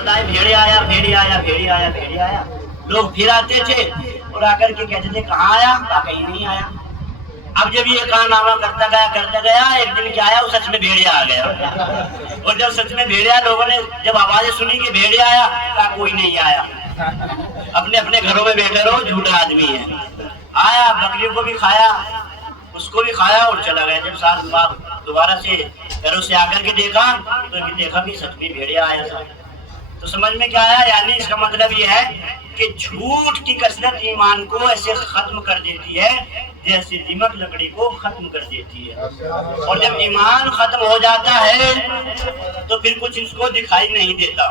سدائے بھیڑیا آیا بھیڑیا آیا بھیڑیا آیا بھیڑیا آیا. لوگ پھر آتے تھے اور آ کر کے کہتے تھے کہاں آیا؟ کہا کہیں نہیں آیا. اب جب یہ کارنامہ کرتا گیا ایک دن کیا آیا وہ سچ میں بھیڑیا آ گیا. اور جب سچ میں بھیڑیا لوگوں نے جب آوازیں سنی کہ بھیڑیا آیا کہا کوئی نہیں آیا, اپنے اپنے گھروں میں بیٹھے رہو, جھوٹا آدمی ہے. آیا بکریوں کو بھی کھایا, اس کو بھی کھایا اور چلا گیا. جب سال بعد دوبارہ سے گھروں سے آ کر کے دیکھا تو دیکھا کہ سچ میں بھیڑیا آیا تھا. تو سمجھ میں کیا آیا؟ یعنی اس کا مطلب یہ ہے کہ جھوٹ کی کثرت ایمان کو ایسے ختم کر دیتی ہے جیسے دیمک لکڑی کو ختم کر دیتی ہے. اور جب ایمان ختم ہو جاتا ہے تو پھر کچھ اس کو دکھائی نہیں دیتا,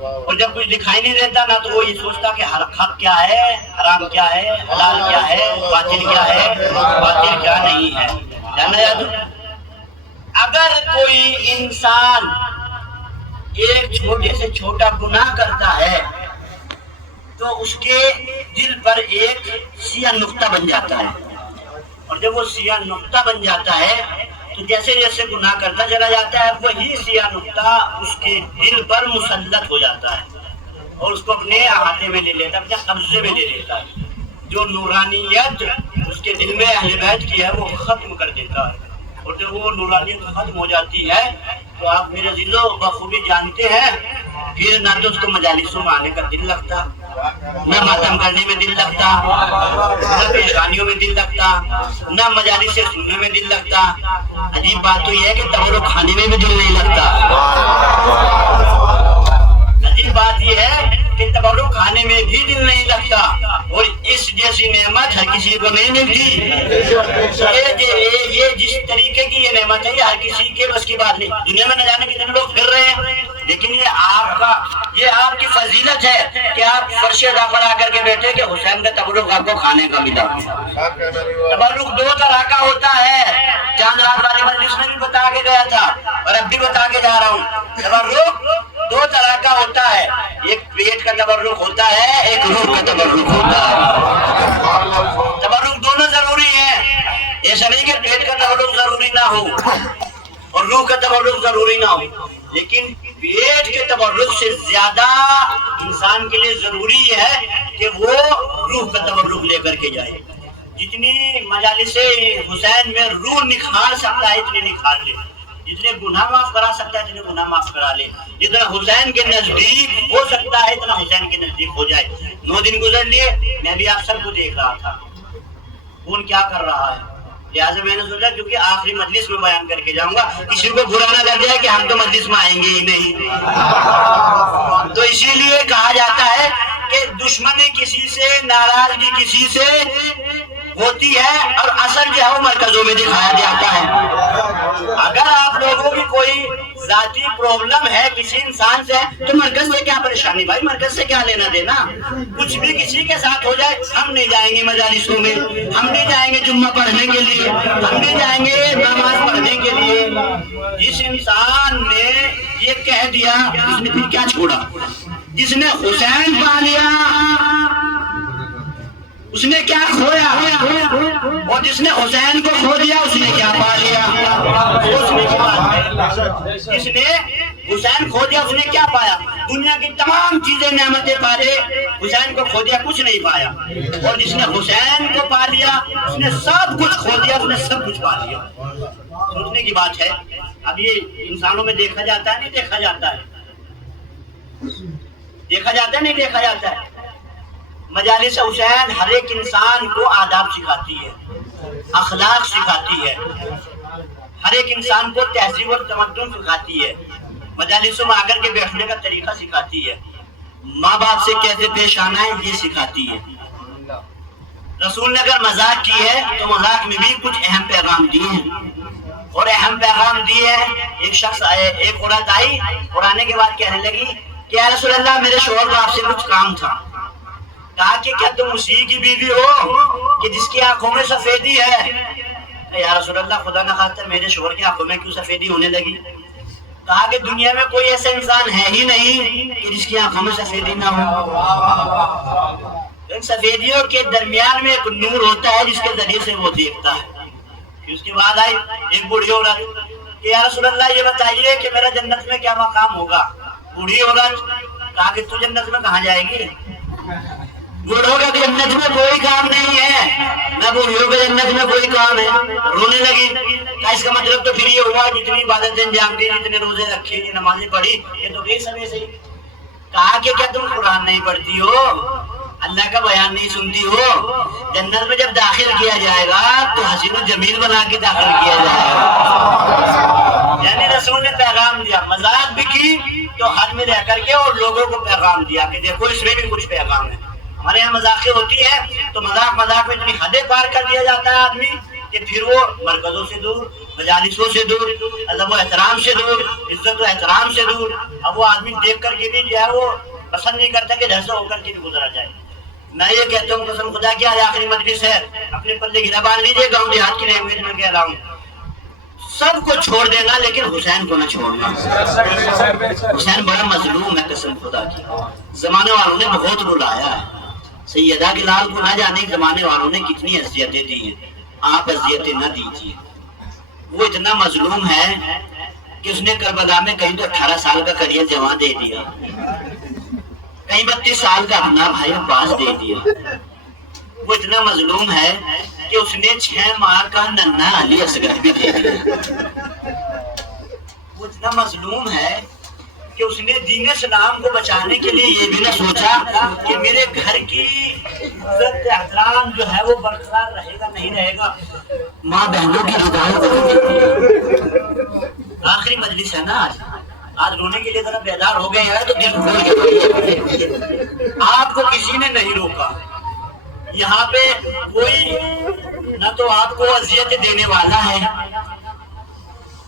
اور جب کچھ دکھائی نہیں دیتا نا تو وہ یہ سوچتا کہ حق کیا ہے, حرام کیا ہے, حلال کیا ہے, باطل کیا ہے, باطل کیا نہیں ہے. جانا یاد, اگر کوئی انسان ایک چھوٹے سے چھوٹا گناہ کرتا ہے تو اس کے دل پر ایک سیاہ نقطہ بن جاتا ہے, اور جب وہ سیاہ نقطہ بن جاتا ہے تو جیسے جیسے گناہ کرتا چلا جاتا ہے وہی سیاہ نقطہ اس کے دل پر مسلط ہو جاتا ہے اور اس کو اپنے احاطے میں لے لیتا ہے, اپنے قبضے میں لے لیتا ہے. جو نورانیت اس کے دل میں اہل بیت کی ہے وہ ختم کر دیتا ہے. اور جب وہ نورانیت ختم ہو جاتی ہے تو آپ میرے عزیزو بخوبی جانتے ہیں پھر نہ تو اس کو مجالسوں میں آنے کا دل لگتا, نہ ماتم کرنے میں دل لگتا, نہ پیشانیوں میں دل لگتا, نہ مجالس سے سننے میں دل لگتا. عجیب بات تو یہ ہے کہ تبرک کھانے میں بھی دل نہیں لگتا. عجیب بات یہ ہے کہ تبرک کھانے میں بھی دل نہیں لگتا, اور اس جیسی نعمت ہر کسی کو نہیں ملتی. یہ جس طریقے کی یہ نعمت ہے یہ ہر کسی کے بس کی بات نہیں. دنیا میں نہ جانے کتنے لوگ پھر رہے ہیں, لیکن یہ آپ کی فضیلت ہے کہ آپ فرش ادا پر آ کر کے بیٹھے کہ حسین کا تبرک آپ کو کھانے کا ملا. تبرک دو طرح کا ہوتا ہے, چاند رات والے مجلس میں بھی بتا کے گیا تھا اور اب بھی بتا کے جا رہا ہوں. تبرک دو طرح کا ہوتا ہے, ایک پیٹ کا تبرک ہوتا ہے, ایک روح کا تبرک ہوتا ہے. تبرک دونوں ضروری ہیں, ایسا نہیں کہ پیٹ کا تبرک ضروری نہ ہو اور روح کا تبرک ضروری نہ ہو, لیکن پیٹ کے تبرک سے زیادہ انسان کے لیے ضروری ہے کہ وہ روح کا تبرک لے کر کے جائے. جتنی مجالس حسین میں روح نکھار سکتا ہے اتنی نکھار لے, جتنے گناہ معاف کرا سکتا ہے اتنے گناہ معاف کرا لے, جتنا حسین کے نزدیک ہو سکتا ہے اتنا حسین کے نزدیک ہو جائے. 9 دن گزر لیے, میں بھی آپ سب کو دیکھ رہا تھا کون کیا کر رہا ہے, لہٰذا میں نے سوچا کیونکہ آخری مجلس میں بیان کر کے جاؤں گا, کسی کو برا نہ لگ جائے کہ ہم تو مجلس میں آئیں گے ہی نہیں. تو اسی لیے کہا جاتا ہے کہ دشمنی کسی سے, ناراضگی کسی سے ہوتی ہے اور اثر جو ہے وہ مرکزوں میں دکھایا جاتا ہے. اگر آپ لوگوں کی کوئی ذاتی پرابلم ہے کسی انسان سے تو مرکز سے کیا پریشانی بھائی, مرکز سے کیا لینا دینا. کچھ بھی کسی کے ساتھ ہو جائے ہم نہیں جائیں گے مجالسوں میں, ہم نہیں جائیں گے جمعہ پڑھنے کے لیے, ہم نہیں جائیں گے نماز پڑھنے کے لیے. جس انسان نے یہ کہہ دیا اس نے پھر کیا چھوڑا, جس نے حسین پا لیا اس نے کیا کھویا, اور جس نے حسین کو کھو دیا اس نے کیا پا لیا. جس نے حسین کھو دیا اس نے کیا پایا, دنیا کی تمام چیزیں نعمتیں پا لے, حسین کو کھو دیا کچھ نہیں پایا. اور جس نے حسین کو پا لیا اس نے سب کچھ کھو دیا, اس نے سب کچھ پا لیا. سوچنے کی بات ہے. اب یہ انسانوں میں دیکھا جاتا ہے نہیں دیکھا جاتا ہے, دیکھا جاتا ہے نہیں دیکھا جاتا ہے. مجالس حسین ہر ایک انسان کو آداب سکھاتی ہے, اخلاق سکھاتی ہے, ہر ایک انسان کو تہذیب اور تمدن سکھاتی ہے, مجالسوں میں آ کر کے بیٹھنے کا طریقہ سکھاتی ہے, ماں باپ سے کیسے پیش آنا ہے یہ سکھاتی ہے. رسول نے اگر مذاق کی ہے تو مذاق میں بھی کچھ اہم پیغام دیے ہیں, اور اہم پیغام دیے ہیں. ایک عورت آئی اور آنے کے بعد کہنے لگی کہ یا رسول اللہ میرے شوہر کو آپ سے کچھ کام تھا. کہا کہ کیا تم اسی کی بیوی ہو کہ جس کی آنکھوں میں سفیدی ہے؟ یا رسول اللہ خدا نہ خواستہ میرے شوہر کی آنکھوں میں کیوں سفیدی ہونے لگی؟ کہا کہ دنیا میں کوئی ایسا انسان ہے ہی نہیں کہ جس کی آنکھوں میں سفیدی نہ ہو. ان سفیدیوں کے درمیان میں ایک نور ہوتا ہے جس کے ذریعے سے وہ دیکھتا ہے. پھر اس کے بعد آئی ایک بوڑھی عورت کہ یا رسول اللہ یہ بتائیے کہ میرا جنت میں کیا مقام ہوگا. بوڑھی عورت کہا کہ تو جنت میں کہاں جائے گی؟ بوڑھوں کا جنت میں کوئی کام نہیں ہے، نہ بوڑھیوں کا جنت میں کوئی کام ہے۔ رونے لگی۔ کہا اس کا مطلب تو پھر یہ ہوا جتنی عبادتیں انجام دی، جتنے روزے رکھے، نمازیں پڑھی، یہ تو ایک سمے سے ہی۔ کہا کہ کیا تم قرآن نہیں پڑھتی ہو، اللہ کا بیان نہیں سنتی ہو؟ جنت میں جب داخل کیا جائے گا تو حسین و جمیل بنا کے داخل کیا جائے گا۔ یعنی رسول نے پیغام دیا، مذاق بھی کی تو حد میں رہ کر کے، اور لوگوں کو پیغام دیا کہ دیکھو اس میں بھی کچھ پیغام ہے۔ ہمارے یہاں مذاقیں ہوتی ہیں تو مذاق میں اتنی حدیں پار کر دیا جاتا ہے آدمی کہ پھر وہ مرکزوں سے دور، مجالسوں سے دور، ادب و احترام سے دور، عزت و احترام سے دور۔ اب وہ آدمی دیکھ کر کے بھی جو ہے وہ پسند نہیں کرتا کہ ڈھسا ہو کر کے بھی گزرا جائے۔ میں یہ کہتا ہوں قسم خدا کی، آج آخری مجلس ہے، اپنے پلے گرا باندھ لیجیے، گاؤں دیہات کی لینگویج میں کہہ رہا ہوں، سب کو چھوڑ دینا لیکن حسین کو نہ چھوڑنا۔ حسین بڑا مظلوم ہے قسم خدا کی، زمانے والوں نے بہت رلایا ہے۔ سیدہ کے لال کو نہ جانے زمانے والوں نے کتنی اذیتیں دی ہیں، آپ اذیتیں نہ دیجیے۔ وہ اتنا مظلوم ہے کہ اس نے کربلا میں کہیں تو 18 سال کا کریئر جوان دے دیا، کہیں 32 سال کا اپنا بھائی عباس دے دیا۔ وہ اتنا مظلوم ہے کہ اس نے 6 ماہ کا ننھا علی اصغر بھی دے دیا۔ وہ اتنا مظلوم ہے کہ اس نے دین اسلام کو بچانے کے لیے یہ بھی نہ سوچا کہ میرے گھر کی عزت احترام جو ہے وہ برقرار رہے گا نہیں رہے گا، ماں بہنوں کی ہدایت۔ آخری مجلس ہے نا آج رونے کے لیے ذرا بیدار ہو گئے ہیں تو دل کھول کے آپ کو کسی نے نہیں روکا، یہاں پہ کوئی نہ تو آپ کو اذیت دینے والا ہے۔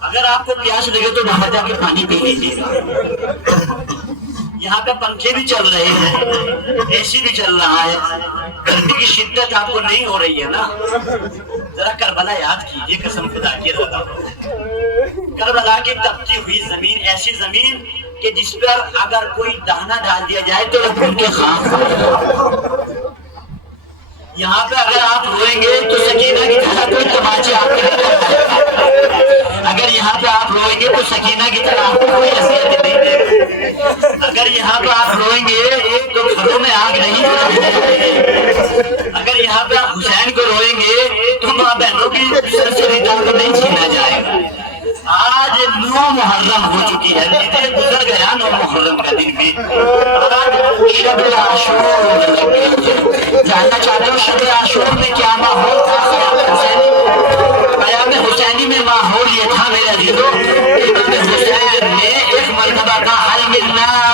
اگر آپ کو پیاس لگے تو باہر جا کے پانی پی لیجیے گا، یہاں پہ پنکھے بھی چل رہے ہیں، اے سی بھی چل رہا ہے، گرمی کی شدت آپ کو نہیں ہو رہی ہے نا۔ ذرا کربلا یاد کیجیے قسم خدا کی، کربلا کی تپتی ہوئی زمین، ایسی زمین کہ جس پر اگر کوئی دانا ڈال دیا جائے تو وہ پھول کے خاک۔ یہاں پہ اگر آپ روئیں گے تو سکینہ کی طرح کوئی تماچے آپ کے، اگر یہاں پہ آپ روئیں گے تو سکینہ کی طرح آپ کو کوئی اذیت نہیں دے گا، اگر یہاں پہ آپ روئیں گے تو گھروں میں آگ نہیں جلے، اگر یہاں پہ آپ حسین کو روئیں گے تو ماں بہنوں کی سر سے ریٹا کو نہیں چھینا جائے گا۔ آج 9 محرم ہو چکی ہے، گزر گیا 9 محرم کا دن بھی، آج شب عاشور لگ گئی ہے۔ جاننا چاہتے ہو شب عاشور میں کیا ماحول تھا؟ قیام حسینی میں ماحول یہ تھا میرے عزیزو، امام حسین نے ایک مرتبہ کہا حی الناس